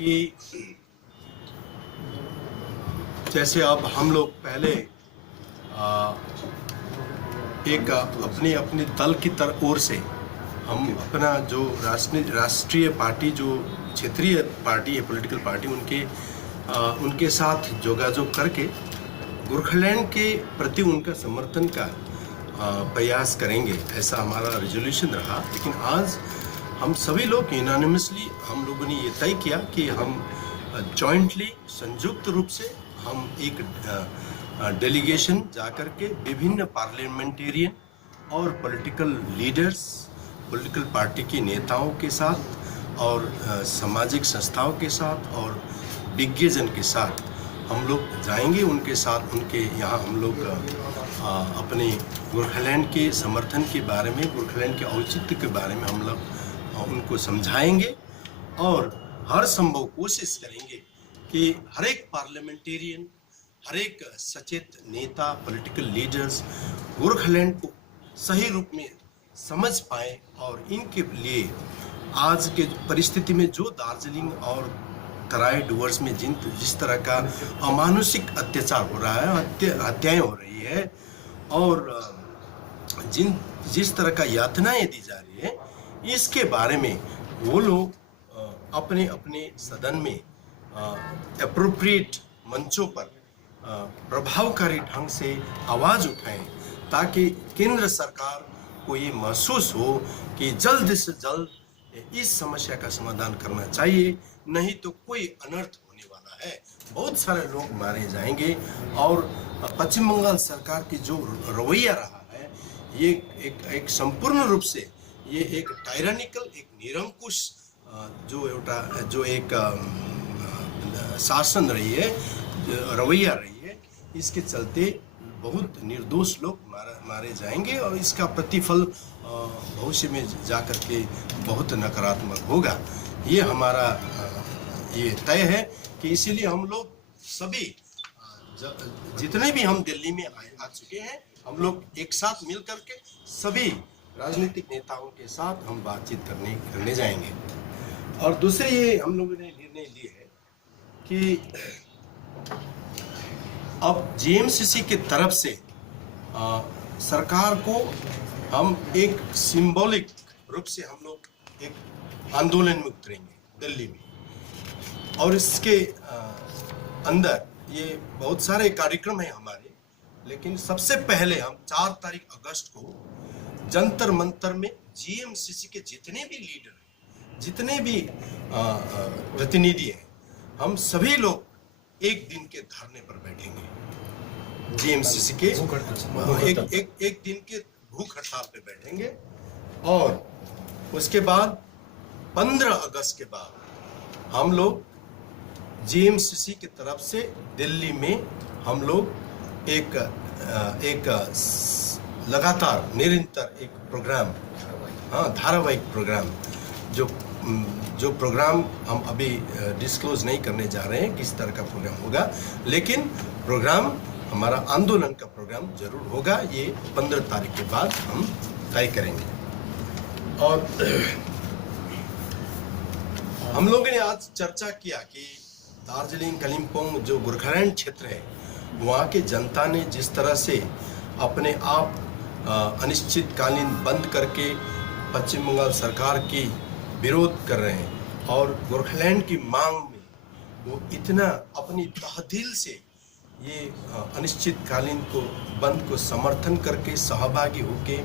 कि जैसे अब हम लोग पहले एक अपने अपने दल की ओर से हम अपना जो राष्ट्रीय पार्टी, जो क्षेत्रीय पार्टी है, पॉलिटिकल पार्टी, उनके साथ जोगाजोग करके गोरखालैंड के प्रति उनका समर्थन का प्रयास करेंगे, ऐसा हमारा रेजोल्यूशन रहा। लेकिन आज हम सभी लोग यूनानिमसली हम लोगों ने ये तय किया कि हम जॉइंटली, संयुक्त रूप से हम एक डेलीगेशन जाकर के विभिन्न पार्लियामेंटेरियन और पॉलिटिकल लीडर्स, पॉलिटिकल पार्टी के नेताओं के साथ और सामाजिक संस्थाओं के साथ और विज्ञजन के साथ हम लोग जाएंगे। उनके साथ उनके यहाँ हम लोग अपने गोरखालैंड के समर्थन के बारे में, गोरखालैंड के औचित्य के बारे में हम लोग उनको समझाएंगे और हर संभव कोशिश करेंगे कि हर एक पार्लियामेंटेरियन, हर एक सचेत नेता, पॉलिटिकल लीडर्स गोरखालैंड को सही रूप में समझ पाए और इनके लिए आज के परिस्थिति में जो दार्जिलिंग और तराई डुवर्स में जिस तरह का अमानुषिक अत्याचार हो रहा है, हत्याएं हो रही है और जिस तरह का यातनाएं दी जा रही है, इसके बारे में वो लोग अपने अपने सदन में एप्रोप्रिएट मंचों पर प्रभावकारी ढंग से आवाज उठाएं, ताकि केंद्र सरकार को ये महसूस हो कि जल्द से जल्द इस समस्या का समाधान करना चाहिए, नहीं तो कोई अनर्थ होने वाला है। बहुत सारे लोग मारे जाएंगे और पश्चिम बंगाल सरकार की जो रवैया रहा है, ये एक संपूर्ण रूप से ये एक टायरानिकल, एक निरंकुश जो एक शासन रही है, रवैया रही है, इसके चलते बहुत निर्दोष लोग मारे जाएंगे और इसका प्रतिफल भविष्य में जाकर के बहुत नकारात्मक होगा। ये हमारा ये तय है कि इसीलिए हम लोग सभी जितने भी हम दिल्ली में आ चुके हैं, हम लोग एक साथ मिल करके सभी राजनीतिक नेताओं के साथ हम बातचीत करने जाएंगे। और दूसरे ये हम लोगों ने निर्णय लिए है कि अब जीएमसीसी की तरफ से सरकार को हम एक सिंबॉलिक रूप से हम लोग एक आंदोलन में उतरेंगे दिल्ली में। और इसके अंदर ये बहुत सारे कार्यक्रम हैं हमारे, लेकिन सबसे पहले हम 4 तारीख अगस्त को जंतर मंतर में जीएमसीसी के जितने भी लीडर हैं, जितने भी प्रतिनिधि हैं, हम सभी लोग एक दिन के धरने पर बैठेंगे। जीएमसीसी के एक दिन के भूख हड़ताल पे बैठेंगे और उसके बाद 15 अगस्त के बाद हम लोग जीएमसीसी की तरफ से दिल्ली में हम लोग एक लगातार निरंतर एक प्रोग्राम, धारावाहिक प्रोग्राम, जो प्रोग्राम हम अभी डिस्क्लोज नहीं करने जा रहे हैं किस तरह का प्रोग्राम होगा, लेकिन प्रोग्राम हमारा आंदोलन का प्रोग्राम जरूर होगा। ये 15 तारीख के बाद हम तय करेंगे। और हम लोगों ने आज चर्चा किया कि दार्जिलिंग, कालिम्पोंग जो गोरखालैंड क्षेत्र है, वहाँ के जनता ने जिस तरह से अपने आप अनिश्चितकालीन बंद करके पश्चिम बंगाल सरकार की विरोध कर रहे हैं और गोरखालैंड की मांग में वो इतना अपनी तहदील से ये अनिश्चितकालीन बंद को समर्थन करके सहभागी होके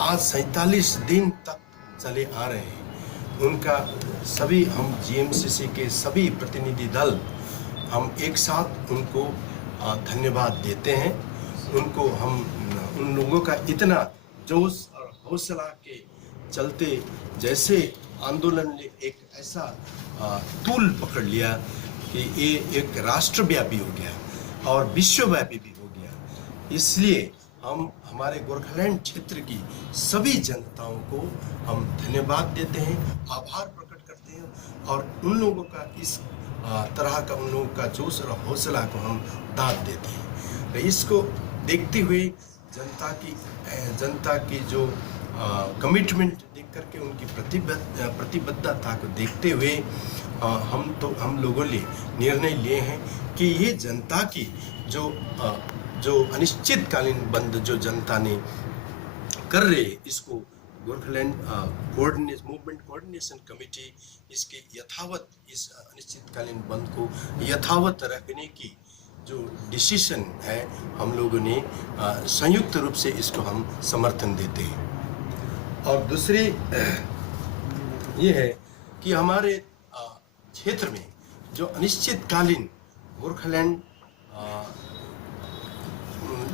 आज 47 दिन तक चले आ रहे हैं। उनका सभी हम जीएमसीसी के सभी प्रतिनिधि दल हम एक साथ उनको धन्यवाद देते हैं। उनको हम उन लोगों का इतना जोश और हौसला के चलते जैसे आंदोलन ने एक ऐसा तूल पकड़ लिया कि ये एक राष्ट्रव्यापी हो गया और विश्वव्यापी भी हो गया। इसलिए हम हमारे गोरखालैंड क्षेत्र की सभी जनताओं को हम धन्यवाद देते हैं, आभार प्रकट करते हैं और उन लोगों का इस तरह का उन लोगों का जोश और हौसला को हम दाद देते हैं। तो इसको देखते हुए जनता की जो कमिटमेंट देख करके, उनकी प्रतिबद्धता को देखते हुए हम लोगों ने निर्णय लिए हैं कि ये जनता की जो अनिश्चितकालीन बंद जो जनता ने कर रहे, इसको गोरखालैंड मूवमेंट कोऑर्डिनेशन कमेटी इसके यथावत, इस अनिश्चितकालीन बंद को यथावत रखने की जो डिसीजन है, हम लोगों ने संयुक्त रूप से इसको हम समर्थन देते हैं। और दूसरी ये है कि हमारे क्षेत्र में जो अनिश्चितकालीन गोरखालैंड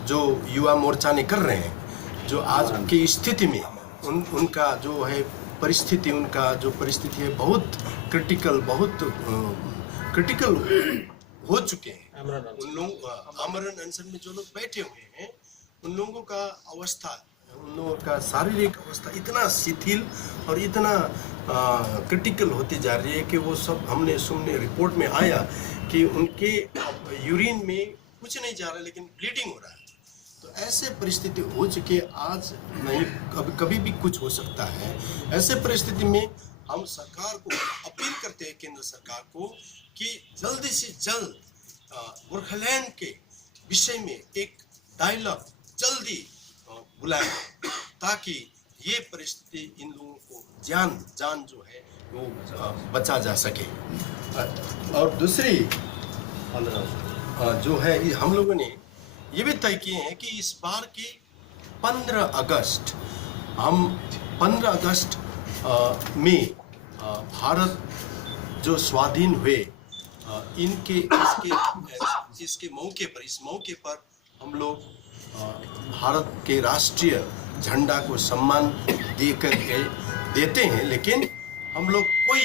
जो युवा मोर्चा ने कर रहे हैं, जो आज की स्थिति में उनका जो है परिस्थिति, उनका जो परिस्थिति है बहुत क्रिटिकल हो चुके हैं। उन लोग आमरण अनशन में जो लोग बैठे हुए हैं, उन लोगों का अवस्था, उन लोगों का शारीरिक अवस्था इतना शिथिल और इतना क्रिटिकल होती जा रही है कि वो सब हमने सुनने रिपोर्ट में आया कि उनके यूरिन में कुछ नहीं जा रहा, लेकिन ब्लीडिंग हो रहा है। तो ऐसे परिस्थिति हो चुकी, आज नहीं कभी भी कुछ हो सकता है। ऐसे परिस्थिति में हम सरकार को अपील करते हैं, केंद्र सरकार को, कि जल्दी से जल्द गोरखालैंड के विषय में एक डायलॉग जल्दी बुलाएं, ताकि ये परिस्थिति, इन लोगों को जान जो है वो बचा जा सके। और दूसरी जो है, हम लोगों ने ये भी तय किए हैं कि इस बार के 15 अगस्त में भारत जो स्वाधीन हुए, इसके मौके पर हम लोग भारत के राष्ट्रीय झंडा को सम्मान देते हैं, लेकिन हम लोग कोई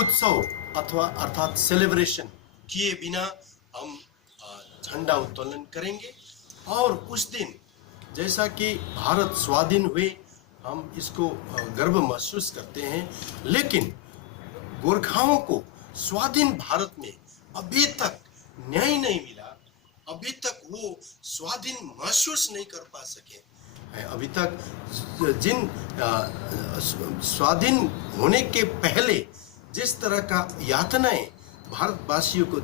उत्सव अर्थात सेलिब्रेशन किए बिना हम झंडा उत्तोलन करेंगे। और उस दिन जैसा कि भारत स्वाधीन हुए, हम इसको गर्व महसूस करते हैं, लेकिन गोरखाओं को स्वाधीन भारत में अभी तक न्याय नहीं मिला, अभी तक वो स्वाधीन महसूस नहीं कर पा सके। अभी तक जिन स्वाधीन होने के पहले जिस तरह का यातनाएं भारतवासियों को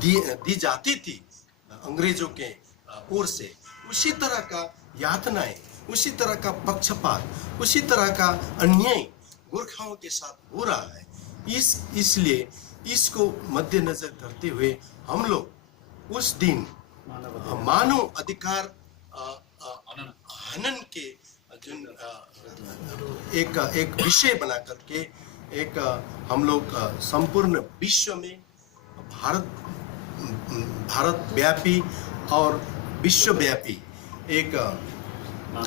दी जाती थी अंग्रेजों के ओर से, उसी तरह का यातनाएं, उसी तरह का पक्षपात, उसी तरह का अन्याय गोरखाओं के साथ हो रहा है। इसलिए इसको मद्देनजर करते हुए हम लोग उस दिन मानव अधिकार हनन के एक विषय बना करके हम लोग संपूर्ण विश्व में भारत व्यापी और विश्वव्यापी एक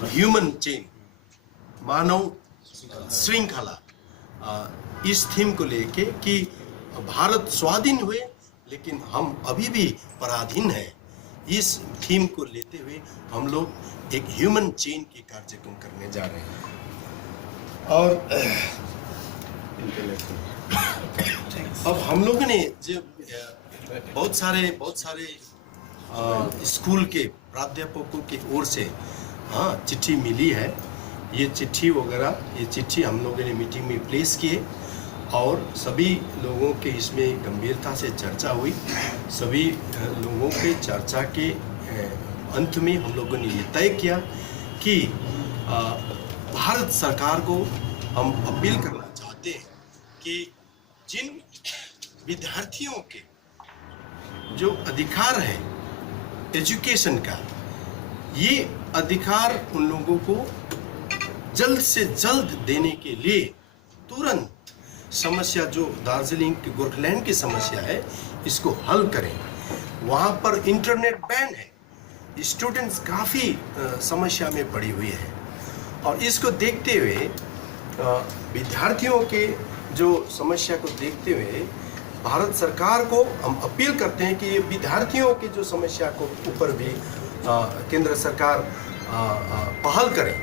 ह्यूमन चेन, मानव श्रृंखला, इस थीम को लेके कि भारत स्वाधीन हुए लेकिन हम अभी भी पराधीन हैं, इस थीम को लेते हुए हम लोग एक ह्यूमन चेन के कार्यक्रम करने जा रहे हैं। और अब हम लोगों ने जो बहुत सारे स्कूल के प्राध्यापकों की ओर से चिट्ठी मिली है। ये चिट्ठी हम लोगों ने मीटिंग में प्लेस किए और सभी लोगों के इसमें गंभीरता से चर्चा हुई। सभी लोगों के चर्चा के अंत में हम लोगों ने ये तय किया कि भारत सरकार को हम अपील करना चाहते हैं कि जिन विद्यार्थियों के जो अधिकार है एजुकेशन का, ये अधिकार उन लोगों को जल्द से जल्द देने के लिए तुरंत समस्या जो दार्जिलिंग की गोरखालैंड की समस्या है इसको हल करें। वहाँ पर इंटरनेट बैन है, स्टूडेंट्स काफ़ी समस्या में पड़ी हुई है और इसको देखते हुए विद्यार्थियों के जो समस्या को देखते हुए भारत सरकार को हम अपील करते हैं कि ये विद्यार्थियों की जो समस्या को ऊपर भी केंद्र सरकार पहल करे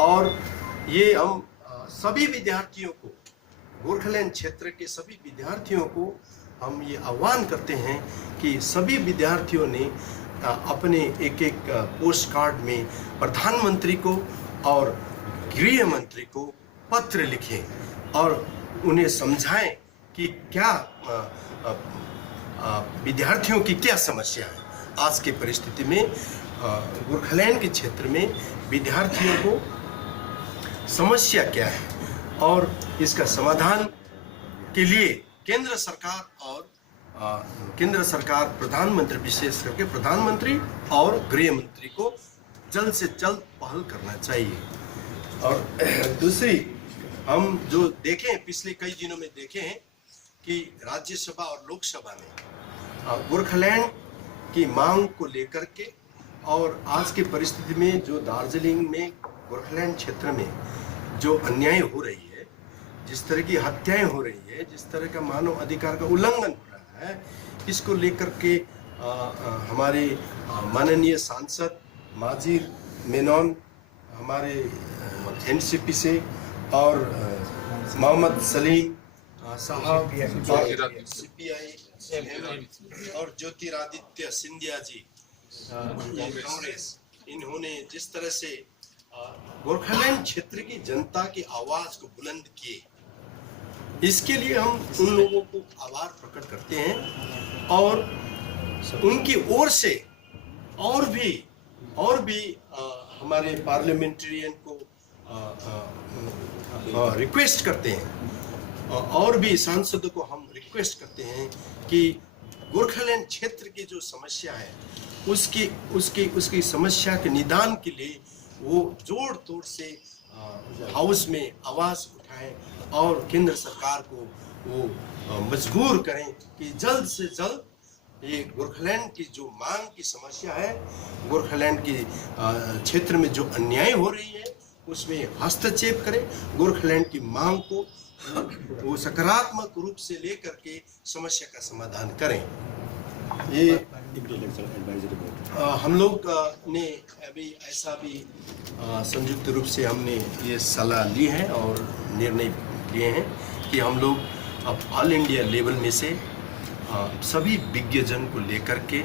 और ये हम सभी विद्यार्थियों को, गोरखालैंड क्षेत्र के सभी विद्यार्थियों को हम ये आह्वान करते हैं कि सभी विद्यार्थियों ने अपने एक पोस्ट कार्ड में प्रधानमंत्री को और गृह मंत्री को पत्र लिखें और उन्हें समझाएं कि क्या विद्यार्थियों की क्या समस्या है। आज की परिस्थिति में गोरखालैंड के क्षेत्र में विद्यार्थियों को समस्या क्या है और इसका समाधान के लिए केंद्र सरकार प्रधानमंत्री, विशेष करके प्रधानमंत्री और गृह मंत्री को जल्द से जल्द पहल करना चाहिए। और दूसरी, हम जो देखें पिछले कई दिनों में देखे हैं कि राज्यसभा और लोकसभा में गोरखालैंड की मांग को लेकर के और आज की परिस्थिति में जो दार्जिलिंग में गोरखालैंड क्षेत्र में जो अन्याय हो रही है, जिस तरह की हत्याएं हो रही है, जिस तरह का मानव अधिकार का उल्लंघन हो रहा है, इसको लेकर के हमारे माननीय सांसद माजिर मेनन हमारे एनसीपी से और मोहम्मद सलीम साहब सीपीआई और ज्योतिरादित्य सिंधिया जी कांग्रेस, इन्होंने जिस तरह से गोरखालैंड क्षेत्र की जनता की आवाज को बुलंद किए, इसके लिए हम उन लोगों को आभार प्रकट करते हैं और उनकी ओर से और भी हमारे पार्लियामेंटेरियन को रिक्वेस्ट करते हैं और भी सांसदों को हम रिक्वेस्ट करते हैं कि गोरखालैंड क्षेत्र की जो समस्या है उसकी समस्या के निदान के लिए वो जोड़ तोड़ से हाउस में आवाज उठाएं और केंद्र सरकार को वो मजबूर करें कि जल्द से जल्द ये गोरखालैंड की जो मांग की समस्या है, गोरखालैंड की क्षेत्र में जो अन्याय हो रही है उसमें हस्तक्षेप करें, गोरखालैंड की मांग को वो सकारात्मक रूप से लेकर के समस्या का समाधान करें। ये हम लोग ने अभी ऐसा भी संयुक्त रूप से हमने ये सलाह ली है और निर्णय लिए हैं कि हम लोग अब ऑल इंडिया लेवल में से सभी विज्ञजन को लेकर के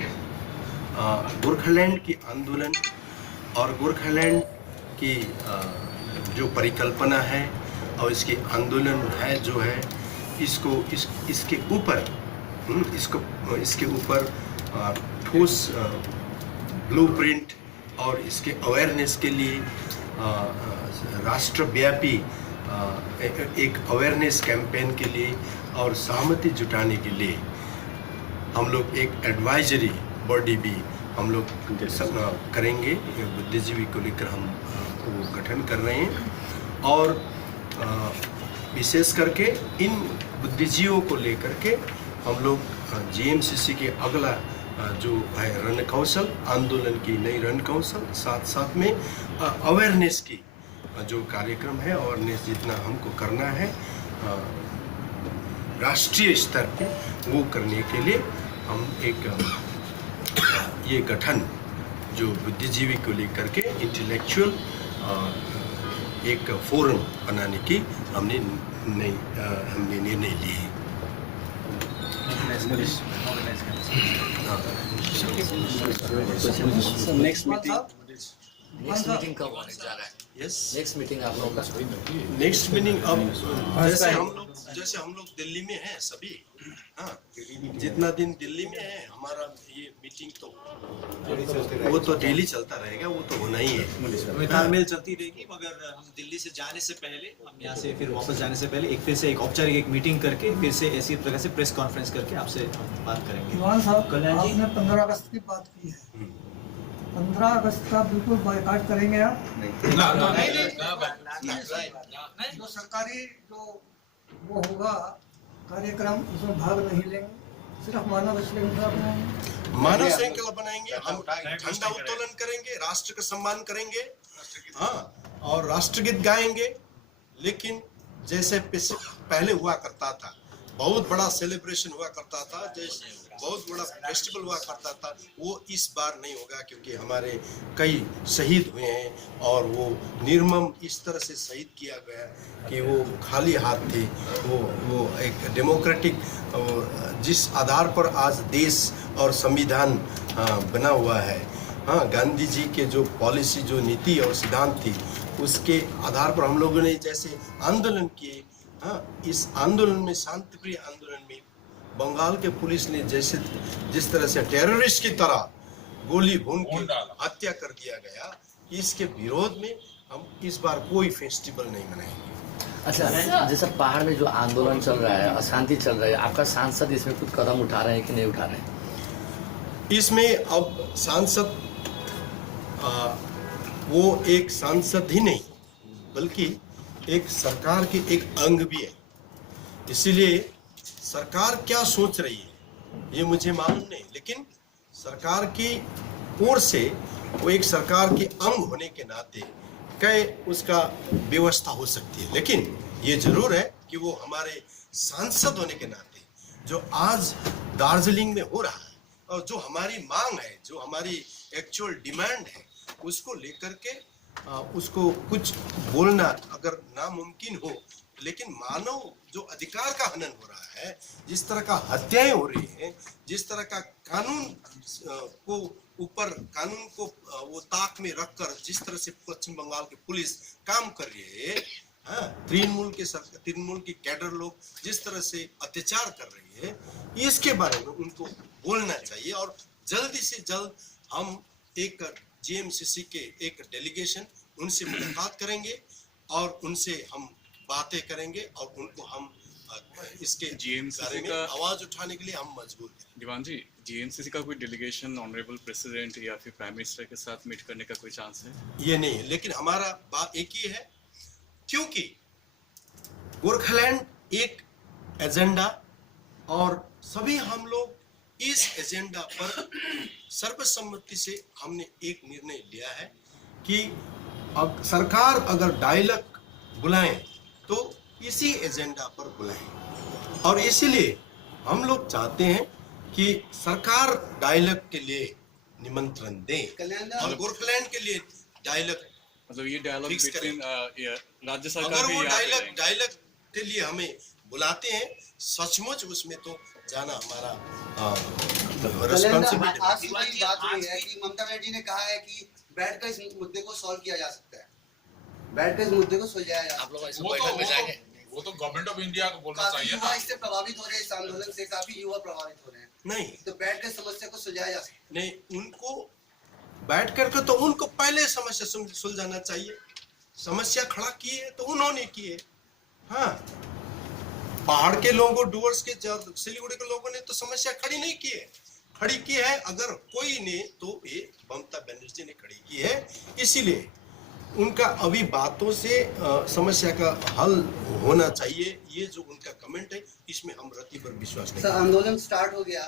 गोरखालैंड की आंदोलन और गोरखालैंड की जो परिकल्पना है और इसके आंदोलन है जो है इसके ऊपर ठोस ब्लूप्रिंट और इसके अवेयरनेस के लिए राष्ट्रव्यापी एक अवेयरनेस कैंपेन के लिए और सहमति जुटाने के लिए हम लोग एक एडवाइजरी बॉडी भी हम लोग करेंगे। बुद्धिजीवी को लेकर हम वो गठन कर रहे हैं और विशेष करके इन बुद्धिजीवियों को लेकर के हम लोग जीएमसीसी के अगला जो है रण कौशल आंदोलन की नई रण कौशल साथ में अवेयरनेस की जो कार्यक्रम है, अवेयरनेस जितना हमको करना है राष्ट्रीय स्तर पे वो करने के लिए हम एक ये गठन जो बुद्धिजीवी को लेकर के इंटेलेक्चुअल एक फोरम बनाने की हमने निर्णय लिए। नेक्स्ट मीटिंग कब होने जा रहा है? यस, नेक्स्ट मीटिंग आप लोगों का नेक्स्ट मीटिंग अब जैसे हम लोग दिल्ली में हैं सभी, हाँ, जितना दिन दिल्ली में है हमारा ये मीटिंग तो वो तो डेली चलता रहेगा, वो तो होना ही है, तालमेल चलती रहेगी। मगर हम दिल्ली से जाने से पहले, हम यहाँ से फिर वापस जाने से पहले फिर से एक औपचारिक एक मीटिंग करके फिर से ऐसी प्रकार से प्रेस कॉन्फ्रेंस करके आपसे बात करेंगे। जवान साहब, आपने 15 अगस्त की बात की है, 15 अगस्त का बिल्कुल बॉयकॉट करेंगे आप? जो सरकारी जो वो होगा कार्यक्रम उसमें भाग नहीं लेंगे, सिर्फ मानव श्रृंखला बनाएंगे। मानव श्रृंखला बनाएंगे, हम झंडा उत्तोलन करेंगे, राष्ट्र का सम्मान करेंगे, हाँ, और राष्ट्रगीत गाएंगे। लेकिन जैसे पहले हुआ करता था, बहुत बड़ा सेलिब्रेशन हुआ करता था, जैसे बहुत बड़ा फेस्टिवल हुआ करता था, वो इस बार नहीं होगा क्योंकि हमारे कई शहीद हुए हैं और वो निर्मम इस तरह से शहीद किया गया कि वो खाली हाथ थे। वो एक डेमोक्रेटिक जिस आधार पर आज देश और संविधान बना हुआ है, हाँ, गांधी जी के जो पॉलिसी, जो नीति और सिद्धांत थी, उसके आधार पर हम लोगों ने जैसे आंदोलन किए हाँ, इस आंदोलन में, शांतिप्रिय आंदोलन में बंगाल के पुलिस ने जिस तरह से टेररिस्ट की तरह गोली भून के हत्या कर दिया गया, इसके विरोध में हम इस बार कोई फेस्टिवल नहीं मनाएंगे। अच्छा, जैसा पहाड़ में जो आंदोलन चल रहा है, अशांति चल रही है, आपका सांसद इसमें कुछ कदम उठा रहे हैं कि नहीं उठा रहे हैं? इसमें अब सांसद वो एक सांसद ही नहीं बल्कि एक सरकार के एक अंग भी है। इसीलिए सरकार क्या सोच रही है ये मुझे मालूम नहीं, लेकिन सरकार की ओर से वो एक सरकार के अंग होने के नाते कई उसका व्यवस्था हो सकती है। लेकिन ये जरूर है कि वो हमारे सांसद होने के नाते जो आज दार्जिलिंग में हो रहा है और जो हमारी मांग है, जो हमारी एक्चुअल डिमांड है, उसको लेकर के उसको कुछ बोलना अगर नामुमकिन हो, लेकिन मानव जो अधिकार का हनन हो रहा है, जिस तरह का हत्याएं हो रही हैं, जिस तरह का कानून को ऊपर, कानून को वो ताक में रखकर जिस तरह से पश्चिम बंगाल की पुलिस काम कर रही है, हाँ, तृणमूल की कैडर लोग जिस तरह से अत्याचार कर रही है, इसके बारे में उनको बोलना चाहिए। और जल्दी से जल्द हम एक जीएमसीसी के एक डेलीगेशन उनसे मुलाकात करेंगे और उनसे हम बातें करेंगे और उनको हम इसके बारे में आवाज उठाने के लिए हम मजबूर हैं। दीवान जी, जीएमसीसी का कोई डेलीगेशन ऑनरेबल प्रेसिडेंट या फिर प्राइम मिनिस्टर के साथ मीट करने का कोई चांस है? ये नहीं है, लेकिन हमारा बात एक ही है, क्योंकि गोरखालैंड एक एजेंडा और सभी हम लोग इस एजेंडा पर सर्वसम्मति से हमने एक निर्णय लिया है कि अब सरकार अगर डायलॉग बुलाएं तो इसी एजेंडा पर बुलाएं। और इसीलिए हम लोग चाहते हैं कि सरकार डायलॉग के लिए निमंत्रण दे और गोरखालैंड के लिए डायलॉग, मतलब ये डायलॉग बिटवीन राज्य सरकार अगर भी वो यहाँ पे डायलॉग के लिए हमें बुलाते हैं, सचमुच उसमें तो जाना हमारा रिस्पांसिबिलिटी। आज की बड़ी बात हुई है कि ममता बनर्जी ने कहा है कि बैठकर इस मुद्दे को सॉल्व किया जा सकता है, बैठकर इस मुद्दे को सुलझाया जा सकता है। आप लोग इस बैठक में जाएंगे? वो तो गवर्नमेंट ऑफ इंडिया को बोलना काफी चाहिए युवा ना। इससे प्रभावित हो रहे हैं, इस आंदोलन से काफी युवा प्रभावित हो रहे हैं, नहीं तो बैठकर समस्या को सुलझाया जा सकता है। नहीं, उनको बैठ करके तो उनको पहले समस्या सुलझाना चाहिए। समस्या खड़ा की है तो उन्होंने की है। हाँ, पहाड़ के लोगों, डुवर्स के, सिलीगुड़ी के लोगों ने तो समस्या खड़ी नहीं की है। खड़ी की है अगर कोई ने तो ये ममता बनर्जी ने खड़ी की है। इसीलिए उनका अभी बातों से समस्या का हल होना चाहिए। ये जो उनका कमेंट है, इसमें हम रत्ती भर विश्वास नहीं। सर, आंदोलन स्टार्ट हो गया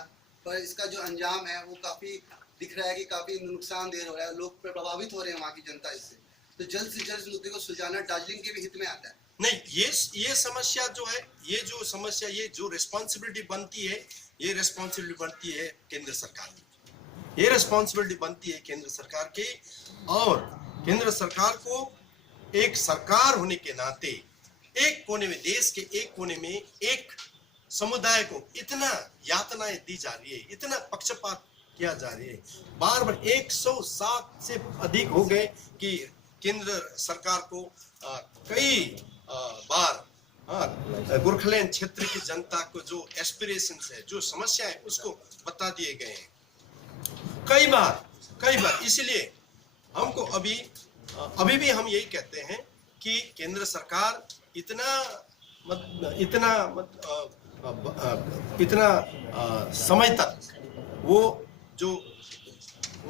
पर इसका जो अंजाम है वो काफी दिख रहा है कि काफी नुकसानदेह हो रहा है, लोग प्रभावित हो रहे हैं वहाँ की जनता इससे। तो जल्द से जल्द मुद्दे को सुलझाना दार्जिलिंग के भी हित में आता है। नहीं, ये समस्या जो है, ये जो समस्या, ये जो रिस्पॉन्सिबिलिटी बनती है, ये रिस्पॉन्सिबिलिटी बनती है केंद्र सरकार की। ये रिस्पॉन्सिबिलिटी बनती है केंद्र सरकार की। और केंद्र सरकार को एक सरकार होने के नाते एक कोने में, देश के एक कोने में एक समुदाय को इतना यातनाएं दी जा रही है, इतना पक्षपात किया जा रही है। बार बार 107 से अधिक हो गए कि केंद्र सरकार को कई बार गोरखालैंड क्षेत्र की जनता को जो एस्पिरेशंस है, जो समस्या है, उसको बता दिए गए हैं कई बार। इसलिए हमको अभी भी हम यही कहते हैं कि केंद्र सरकार इतना समय तक वो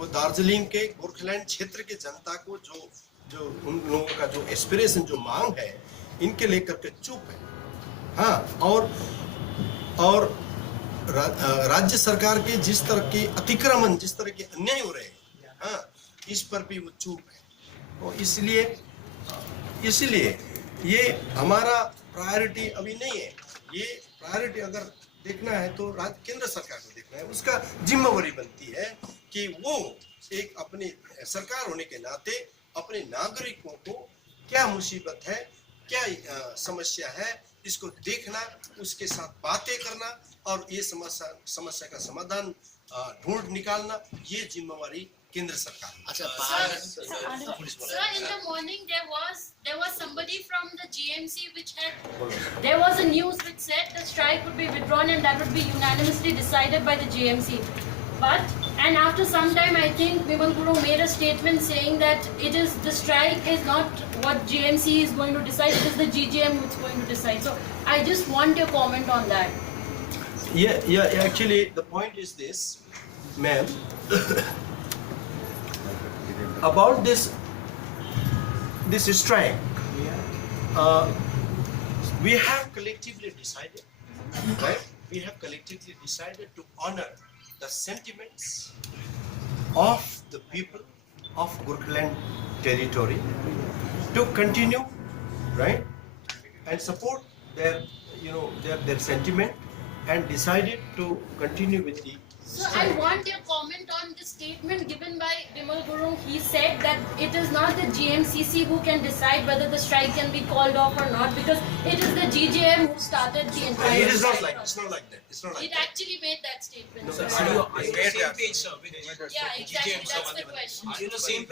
दार्जिलिंग के गोरखालैंड क्षेत्र के जनता को जो उन लोगों का जो एस्पिरेशन, जो मांग है, इनके लेकर के चुप है। हाँ, और राज्य सरकार के जिस तरह के अतिक्रमण, जिस तरह के अन्याय हो रहे हैं, हाँ, इस पर भी वो चुप है। और इसलिए ये हमारा प्रायोरिटी अभी नहीं है। ये प्रायोरिटी अगर देखना है तो केंद्र सरकार को देखना है। उसका जिम्मेवारी बनती है कि वो एक अपनी सरकार होने के नाते अपने नागरिकों को क्या मुसीबत है, क्या समस्या है, इसको देखना, उसके साथ बातें करना और ये समस्या का समाधान ढूंढ निकालना, ये जिम्मेवारी केंद्र सरकार की। अच्छा पहाड़ Sir, in the morning there was somebody from the GMC there was a news which said the strike would be withdrawn and that would be unanimously decided by the GMC. And after some time, I think Bimal Guru made a statement saying that the strike is not what GMC is going to decide, it is the GGM who's going to decide. So I just want your comment on that. Yeah, actually the point is this, ma'am, about this strike, we have collectively decided, right? We have collectively decided to honor the sentiments of the people of Gurkhaland territory to continue, right, and support their sentiment, and decided to continue with the So I want your comment on the statement given by Bimal Guru. He said that it is not the GMCC who can decide whether the strike can be called off or not, because it is the GJM who started the entire It is not strike. like it's not like that. It's not like It that. actually made that statement. No, sir. it's not- Are you on the same page, sir? Yeah, exactly. That's the question. Are you on the same page?